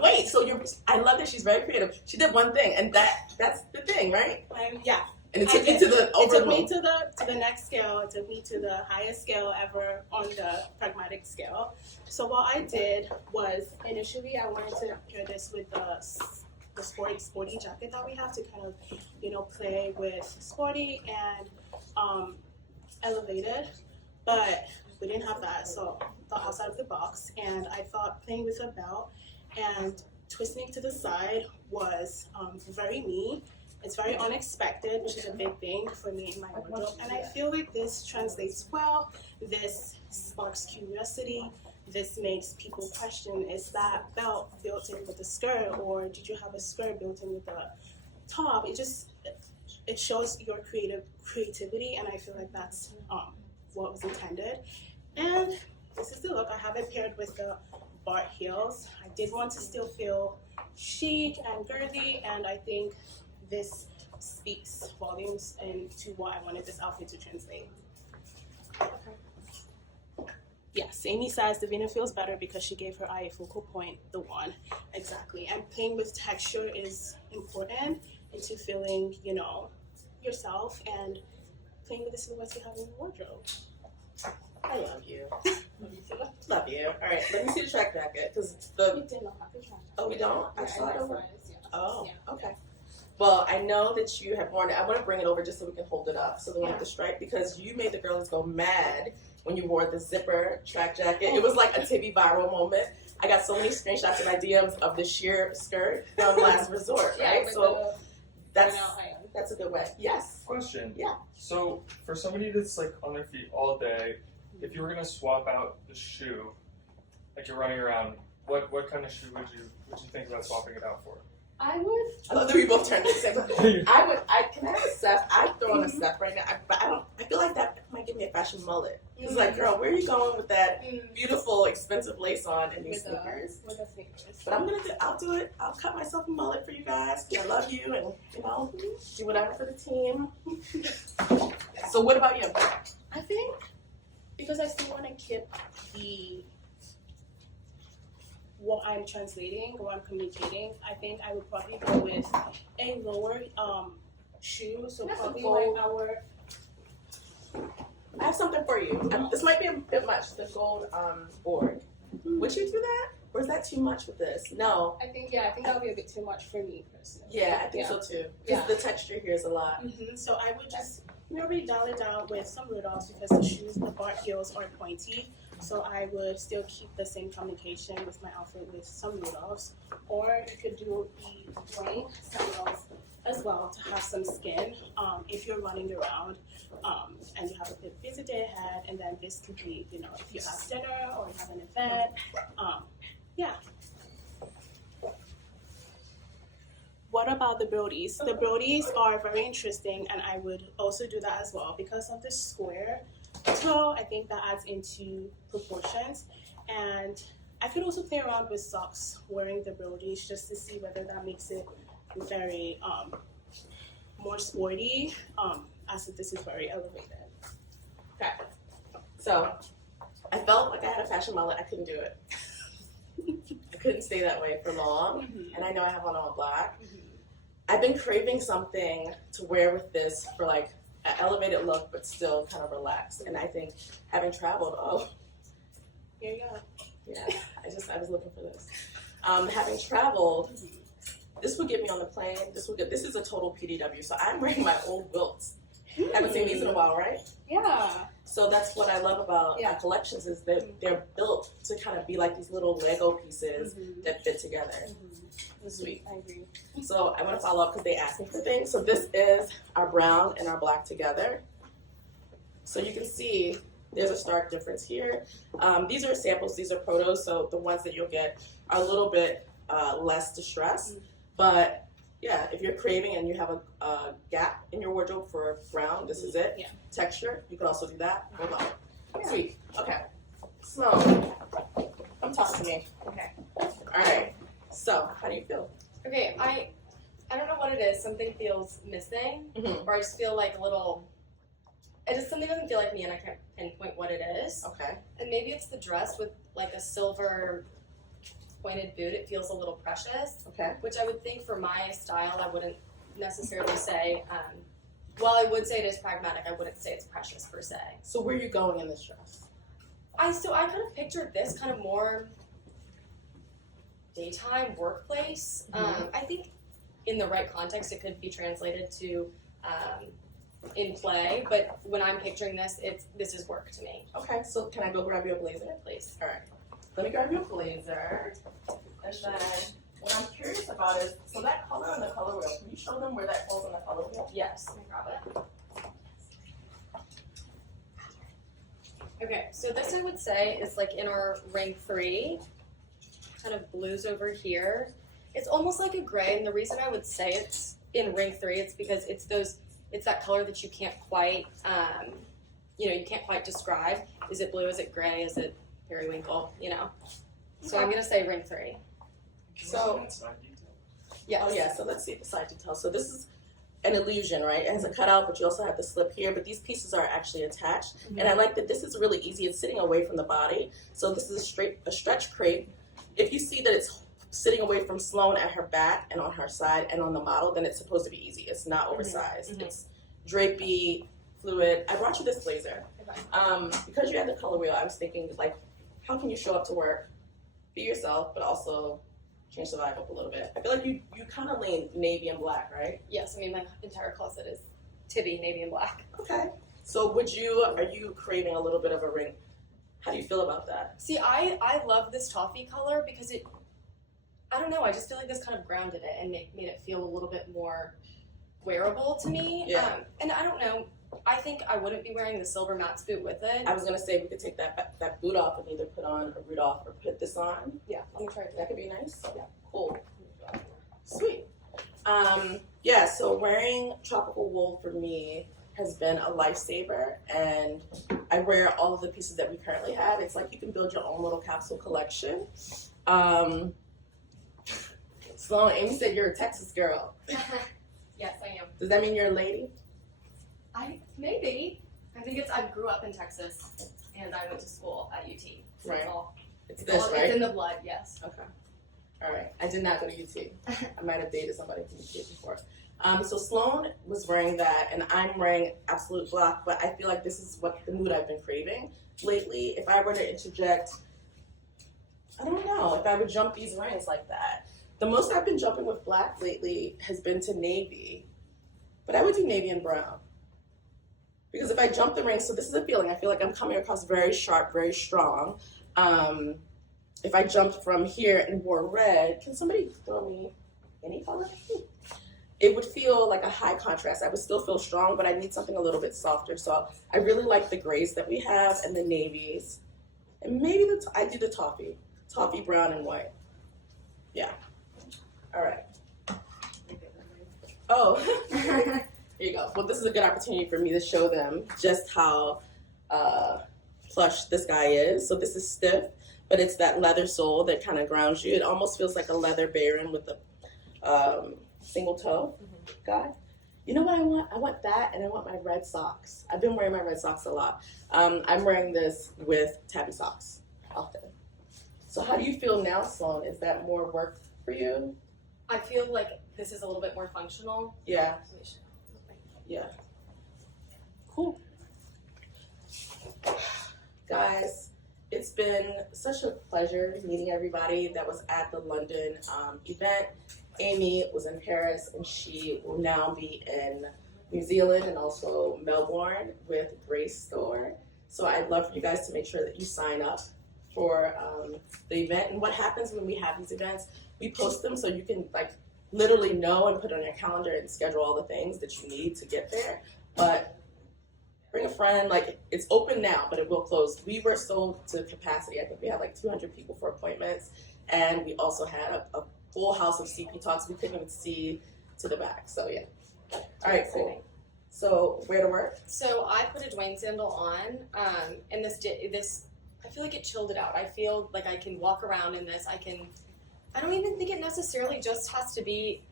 Wait, so I love that she's very creative. She did one thing, and that's the thing, right? Yeah. And it took me to the over. It took me to the next scale. It took me to the highest scale ever on the pragmatic scale. So what I did was initially I wanted to pair this with the sporty jacket that we have to kind of, you know, play with sporty and elevated, but we didn't have that, so thought outside of the box, and I thought playing with a belt and twisting to the side was very me. It's very unexpected, which is a big thing for me in my wardrobe, and I feel like this translates well. This sparks curiosity. This makes people question, is that belt built in with the skirt, or did you have a skirt built in with the top? It shows your creativity, and I feel like that's what was intended. And this is the look. I have it paired with the Bart heels. I did want to still feel chic and girly, and I think this speaks volumes into what I wanted this outfit to translate. Yes, Amy says Davina feels better because she gave her eye a focal point, the one. Exactly. And playing with texture is important into feeling, you know, yourself and playing with the silhouettes you have in your wardrobe. I love you. Love you. All right, let me see the track jacket because the. We did not have the track. Oh, we don't. I Yeah, saw it and over. that size, yeah. Oh, Yeah. okay. Well, I know that you have worn it. I want to bring it over just so we can hold it up so we don't have to stripe because you made the girls go mad when you wore the zipper track jacket. It was like a Tibby viral moment. I got so many screenshots in my DMs of the sheer skirt from Last Resort, right? So that's a good way. Yes. Question. Yeah. So for somebody that's like on their feet all day, if you were gonna swap out the shoe, like you're running around, what kind of shoe would you think about swapping it out for? I love that we both turned at the same time. Can I have a Seth? I'd throw on a Seth right now, but I feel like that might give me a fashion mullet. It's like, girl, where are you going with that beautiful, expensive lace on and these sneakers? With the sneakers. But I'll do it. I'll cut myself a mullet for you guys because I love you and, you know, do whatever for the team. So what about you? I think because I still want to keep what I'm translating, what I'm communicating, I think I would probably go with a lower shoe, so probably like our. I have something for you. This might be a bit much. The gold board. Would you do that, or is that too much with this? No. I think that would be a bit too much for me personally. Yeah, I think so too. Because the texture here is a lot. So I would just maybe dial it down with some Rudolphs because the shoes, the Bart heels are pointy. So I would still keep the same communication with my outfit with some Rudolphs. Or you could do the Dwayne sandals as well to have some skin if you're running around and you have a bit busy day ahead. And then this could be, you know, if you have dinner or you have an event. Yeah. What about the brodies? The brodies are very interesting, and I would also do that as well because of the square toe. I think that adds into proportions, and I could also play around with socks wearing the brodies just to see whether that makes it very more sporty, as if this is very elevated. Okay. So I felt like I had a fashion mullet. I couldn't do it. I couldn't stay that way for long, and I know I have on all black. I've been craving something to wear with this for like an elevated look, but still kind of relaxed. And I think having traveled, Here you go. yeah, I was looking for this. Having traveled, This would get me on the plane. This is a total PDW. So I'm wearing my old Wilts. Haven't seen these in a while, right? Yeah. So that's what I love about Yeah. our collections is that they're built to kind of be like these little Lego pieces that fit together. Sweet. I agree. So I want to follow up because they asked me for things. So this is our brown and our black together. So you can see there's a stark difference here. These are samples. These are protos. So the ones that you'll get are a little bit less distressed. But yeah, if you're craving and you have a gap in your wardrobe for brown, this is it. Yeah. Texture, you can also do that. Hold on. Yeah. Sweet. Okay. So, come talk to me. Okay. All right. So, how do you feel? Okay, I don't know what it is. Something feels missing, Mm-hmm. or I just feel like a little. Something doesn't feel like me, and I can't pinpoint what it is. Okay. And maybe it's the dress with like a silver pointed boot. It feels a little precious, Okay. which I would think for my style, I wouldn't necessarily say. While I would say it is pragmatic, I wouldn't say it's precious per se. So, where are you going in this dress? I kind of pictured this kind of more daytime workplace. I think in the right context, it could be translated to in play. But when I'm picturing this, this is work to me. Okay. So, can I go grab you a blazer, please? All right. Let me grab you a blazer. And then, what I'm curious about is, so that color on the color wheel, can you show them where that falls on the color wheel? Yes, let me grab it. Okay, so this I would say is like in our ring 3, kind of blues over here. It's almost like a gray, and the reason I would say it's in ring 3, it's because it's that color that you can't quite, you can't quite describe. Is it blue? Is it gray? Is it periwinkle? So I'm gonna say ring 3. So, Yes. oh yeah, so let's see the side detail. So this is an illusion, right? It has a cutout, but you also have the slip here, but these pieces are actually attached. And I like that this is really easy. It's sitting away from the body. So this is a stretch crepe. If you see that it's sitting away from Sloan at her back and on her side and on the model, then it's supposed to be easy. It's not oversized. Mhm. It's drapey, fluid. I brought you this blazer. Okay. Because you had the color wheel, I was thinking, like, how can you show up to work, be yourself, but also change the vibe up a little bit? I feel like you kind of lean navy and black, right? Yes, I mean my entire closet is Tibby, navy and black. Okay. So are you craving a little bit of a ring? How do you feel about that? See, I love this toffee color because I don't know, I just feel like this kind of grounded it and made it feel a little bit more wearable to me. Yeah. And I don't know, I think I wouldn't be wearing the silver Matt's boot with it. I was gonna say we could take that boot off and either put on a Rudolph or put this on. Yeah, let me try it. That could be nice. Yeah. Cool. Sweet. Yeah, so wearing tropical wool for me has been a lifesaver, and I wear all of the pieces that we currently have. It's like you can build your own little capsule collection. Sloan, Amy said you're a Texas girl. Yes, I am. Does that mean you're a lady? Maybe. I think I grew up in Texas and I went to school at UT. So Right. It's It's this, right? It's in the blood, yes. Okay. All right. I did not go to UT. I might have dated somebody from UT before. So Sloan was wearing that, and I'm wearing absolute black, but I feel like this is what the mood I've been craving lately. If I were to interject, I don't know, if I would jump these rings like that. The most I've been jumping with black lately has been to navy, but I would do navy and brown. Because if I jump the rings, so this is a feeling, I feel like I'm coming across very sharp, very strong. If I jumped from here and wore red, can somebody throw me any color? It would feel like a high contrast. I would still feel strong, but I need something a little bit softer. So I really like the grays that we have and the navies. And maybe I do the toffee brown and white. Yeah. All right. Oh, here you go. Well, this is a good opportunity for me to show them just how plush this guy is. So this is stiff, but it's that leather sole that kind of grounds you. It almost feels like a leather Baron with a single toe guy. You know what I want? I want that, and I want my red socks. I've been wearing my red socks a lot. I'm wearing this with tabby socks often. So how do you feel now, Sloan? Is that more work for you? I feel like this is a little bit more functional. Yeah. Yeah. Cool. Guys, it's been such a pleasure meeting everybody that was at the London event. Amy was in Paris, and she will now be in New Zealand and also Melbourne with Grace Store. So I'd love for you guys to make sure that you sign up for the event. And what happens when we have these events, we post them so you can like literally know and put it on your calendar and schedule all the things that you need to get there. But bring a friend, like it's open now, but it will close. We were sold to capacity. I think we had like 200 people for appointments. And we also had a full house of CP talks. We couldn't even see to the back. So yeah. All right, cool. So where to work? So I put a Dwayne sandal on, and this I feel like it chilled it out. I feel like I can walk around in this. I don't even think it necessarily just has to be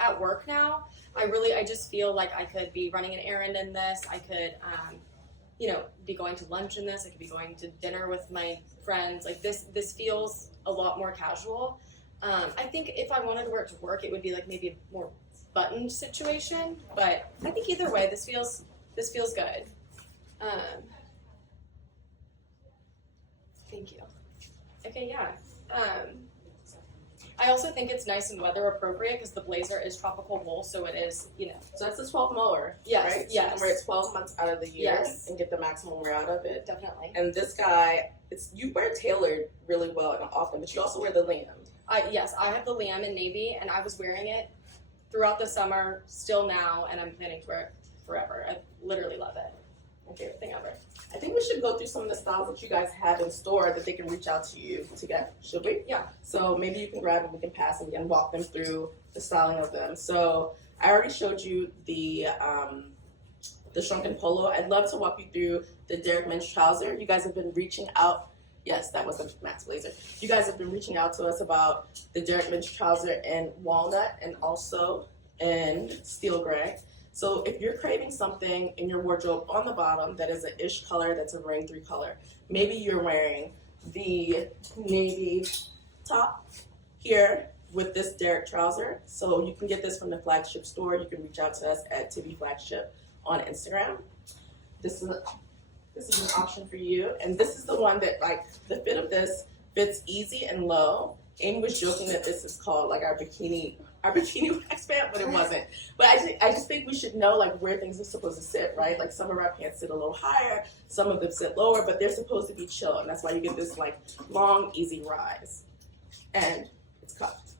at work now. I just feel like I could be running an errand in this. I could, be going to lunch in this. I could be going to dinner with my friends. Like this feels a lot more casual. I think if I wanted to wear it to work, it would be like maybe a more buttoned situation. But I think either way, this feels good. Thank you. Okay, yeah. I also think it's nice and weather appropriate because the blazer is tropical wool, so it is, So that's a 12 mower, Yes, right? So yes. you can wear it 12 months out of the year Yes. and get the maximum wear out of it. Definitely. And this guy, you wear tailored really well and often, but you also wear the lamb. Yes, I have the Liam in navy, and I was wearing it throughout the summer, still now, and I'm planning to wear it forever. I literally love it. My favorite thing ever. I think we should go through some of the styles that you guys have in store that they can reach out to you to get. Should we? Yeah. So maybe you can grab them, we can pass them and walk them through the styling of them. So I already showed you the Shrunken Polo. I'd love to walk you through the Derrick men's trouser. You guys have been reaching out. Yes, that was a Max blazer. You guys have been reaching out to us about the Derrick men's trouser in walnut and also in steel gray. So if you're craving something in your wardrobe on the bottom that is an ish color, that's a ring 3 color, maybe you're wearing the navy top here with this Derrick trouser. So you can get this from the flagship store. You can reach out to us at Tibby Flagship on Instagram. This is an option for you. And this is the one that, like, the fit of this fits easy and low. Amy was joking that this is called like our bikini wax pant, but it wasn't. But I just think we should know like where things are supposed to sit, right? Like some of our pants sit a little higher, some of them sit lower, but they're supposed to be chill, and that's why you get this like long, easy rise. And it's cuffed.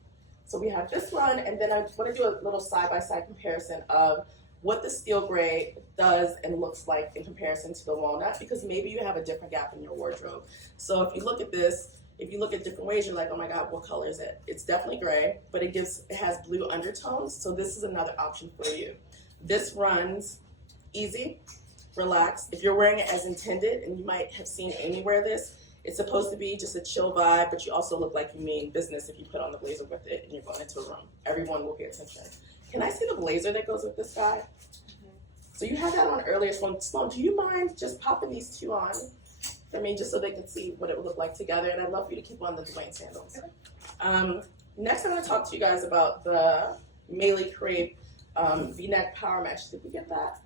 So we have this one, and then I want to do a little side-by-side comparison of what the steel gray does and looks like in comparison to the walnut, because maybe you have a different gap in your wardrobe. So if you look at this, if you look at different ways, you're like, oh my God, what color is it? It's definitely gray, but it has blue undertones, so this is another option for you. This runs easy, relaxed. If you're wearing it as intended, and you might have seen Amy wear this, it's supposed to be just a chill vibe, but you also look like you mean business if you put on the blazer with it and you're going into a room. Everyone will pay attention. Can I see the blazer that goes with this guy? So you had that on earlier, Sloan, do you mind just popping these two on for me, just so they can see what it would look like together? And I'd love for you to keep on the Dwayne sandals. Next, I'm going to talk to you guys about the Melee Crepe V-neck power match. Did we get that?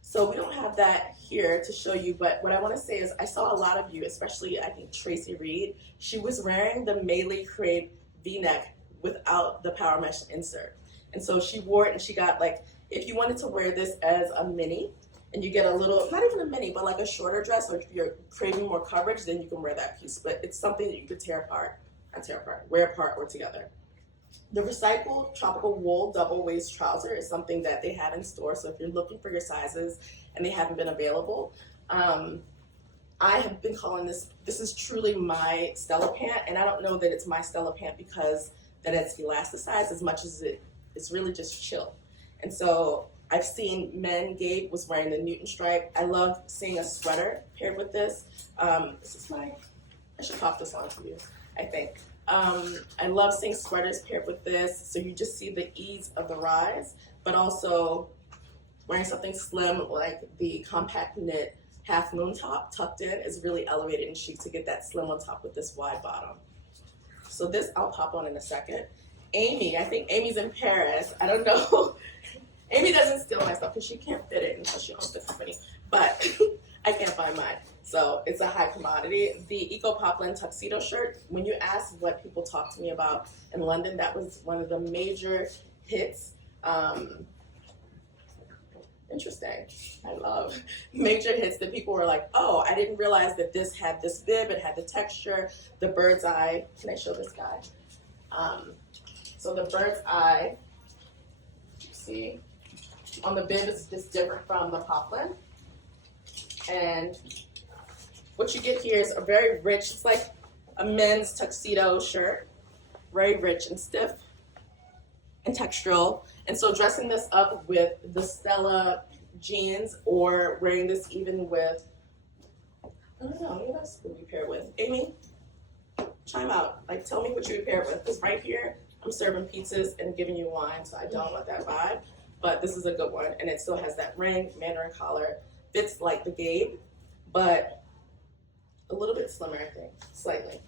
So we don't have that here to show you, but what I want to say is I saw a lot of you, especially I think Tracy Reed, she was wearing the Melee Crepe V-neck without the power mesh insert. And so she wore it, and she got like, if you wanted to wear this as a mini, and you get a little, not even a mini, but like a shorter dress, or if you're craving more coverage, then you can wear that piece. But it's something that you could wear apart or together. The recycled tropical wool double waist trouser is something that they have in store. So if you're looking for your sizes and they haven't been available, I have been calling this is truly my Stella pant. And I don't know that it's my Stella pant because that it's elasticized as much as it's really just chill. And so I've seen men, Gabe was wearing the Newton stripe. I love seeing a sweater paired with this. I should pop this on for you, I think. I love seeing sweaters paired with this, so you just see the ease of the rise, but also wearing something slim like the compact knit half moon top tucked in is really elevated and chic to get that slim on top with this wide bottom. So this I'll pop on in a second. Amy, I think Amy's in Paris. I don't know. Amy doesn't steal my stuff because she can't fit it until she owns the company, but I can't find mine. So it's a high commodity. The Eco Poplin tuxedo shirt, when you ask what people talk to me about in London, that was one of the major hits. Interesting. I love major hits that people were like, oh, I didn't realize that this had this bib, it had the texture, the bird's eye. Can I show this guy? So the bird's eye, you see, on the bib is just different from the poplin. And what you get here is a very rich, it's like a men's tuxedo shirt, very rich and stiff and textural. And so dressing this up with the Stella jeans or wearing this even with, I don't know, what else would we pair it with? Amy, chime out. Like, tell me what you would pair it with. Because right here, I'm serving pizzas and giving you wine, so I don't want that vibe. But this is a good one. And it still has that ring, mandarin collar. Fits like the Gabe, but a little bit slimmer, I think, slightly.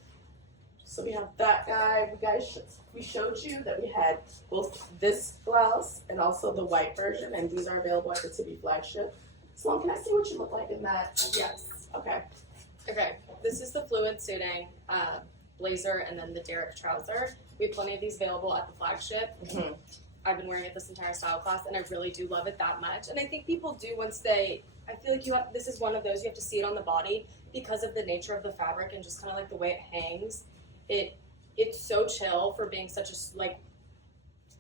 So we have that guy. We showed you that we had both this blouse and also the white version, and these are available at the Tibby flagship. Sloan, can I see what you look like in that? Yes. Okay. Okay, this is the fluid suiting blazer and then the Derrick trouser. We have plenty of these available at the flagship. Mm-hmm. I've been wearing it this entire style class, and I really do love it that much. And I think people do once they, I feel like this is one of those, you have to see it on the body because of the nature of the fabric and just kind of like the way it hangs. It's so chill for being such a like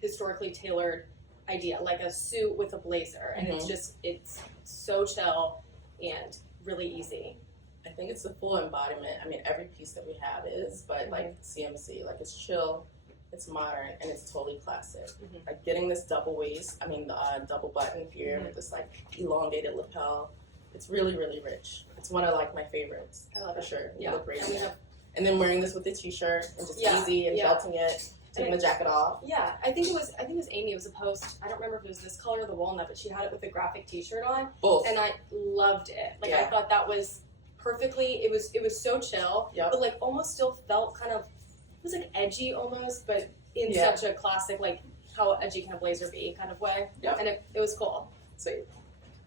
historically tailored idea, like a suit with a blazer, and it's so chill and really easy. I think it's the full embodiment. I mean, every piece that we have is, but like CMC, like it's chill, it's modern, and it's totally classic. Like getting this double waist, double button here with this like elongated lapel, it's really, really rich. It's one of like my favorites. I love for it. sure. Yeah. You look great in it. And then wearing this with the t-shirt and just easy and belting it, taking the jacket off. Yeah, I think it was Amy. It was a post. I don't remember if it was this color or the walnut, but she had it with the graphic T-shirt on, Both. and I loved it. Like I thought that was perfectly. It was so chill, but like almost still felt kind of. It was like edgy almost, but in such a classic like how edgy can a blazer be kind of way. And it was cool. Sweet.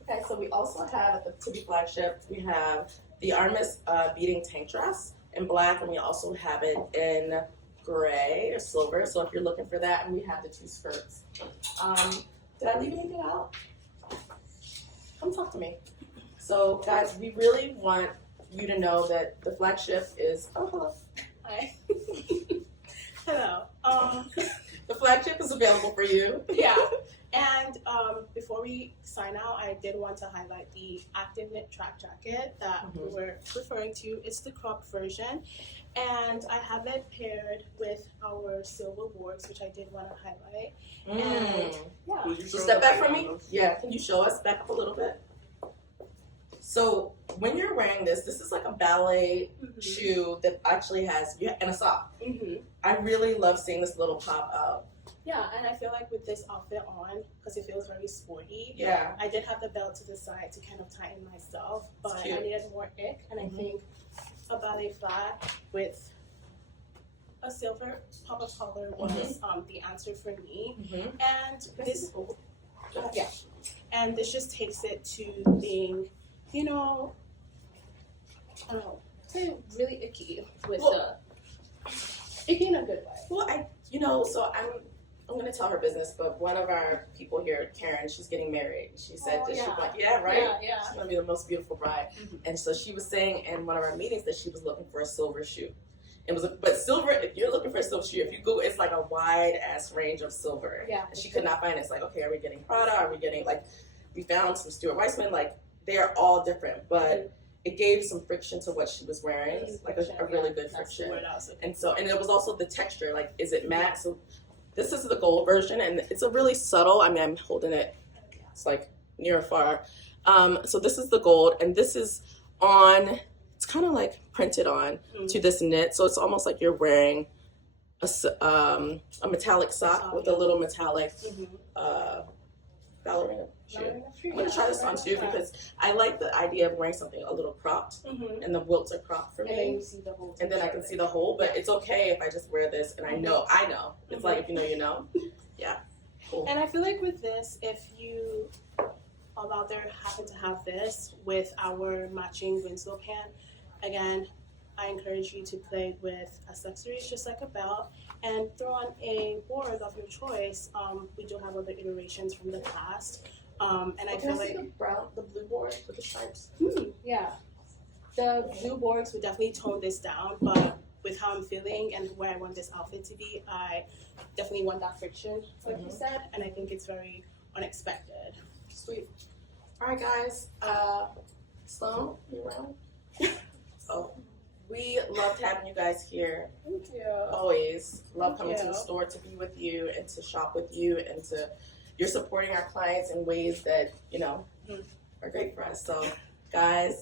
Okay, so we also have at the Tibby flagship we have the Artemis beading tank dress in black, and we also have it in gray or silver. So if you're looking for that, and we have the two skirts. Did I leave anything out? Come talk to me. So guys, we really want you to know that the flagship is, oh hello. Hi. Hello. The flagship is available for you. Yeah. And before we sign out, I did want to highlight the active knit track jacket that we were referring to. It's the crop version, and I have it paired with our silver boards, which I did want to highlight. And yeah. So step back from me. Yeah, can you show us back up a little bit? So when you're wearing this is like a ballet shoe that actually has, and a sock. I really love seeing this little pop out. Yeah, and I feel like with this outfit on, because it feels very sporty, I did have the belt to the side to kind of tighten myself, but I needed more ick, and I think a ballet flat with a silver pop-up collar was the answer for me. And this, and this just takes it to being, you know, I don't know, say really icky with icky in a good way. Well, so I'm going to tell her business, but one of our people here, Karen, she's getting married. She said that she's like, she's going to be the most beautiful bride. And so she was saying in one of our meetings that she was looking for a silver shoe. But silver, if you're looking for a silver shoe, if you go, it's like a wide ass range of silver. Yeah. And she could not find it. It's like, okay, are we getting Prada? Are we getting we found some Stuart Weitzman, they are all different, but it gave some friction to what she was wearing, a really good friction. And it was also the texture, is it matte? So this is the gold version, and it's a really subtle, I'm holding it, it's near or far. So this is the gold, and this is it's kind of printed on to this knit, so it's almost like you're wearing a metallic sock with a little metallic ballerina shoe. I'm going to try this on too because I like the idea of wearing something a little cropped, and the wilts are cropped for me. And then you see the whole and then I can see the whole, but it's okay if I just wear this and I know. It's like if you know, you know. Yeah. Cool. And I feel like with this, if you although they happen to have this with our matching Winslow pant, again, I encourage you to play with accessories just like a belt and throw on a board of your choice. We do have other iterations from the past. And I feel like the blue board with the stripes. yeah, the blue boards would definitely tone this down, but with how I'm feeling and where I want this outfit to be, I definitely want that friction, like you said, and I think it's very unexpected. Sweet. All right, guys. Sloan, you around? So we loved having you guys here. Thank you. Always love coming to you. the store to be with you and to shop with you, and to you're supporting our clients in ways that are great for us. So, guys,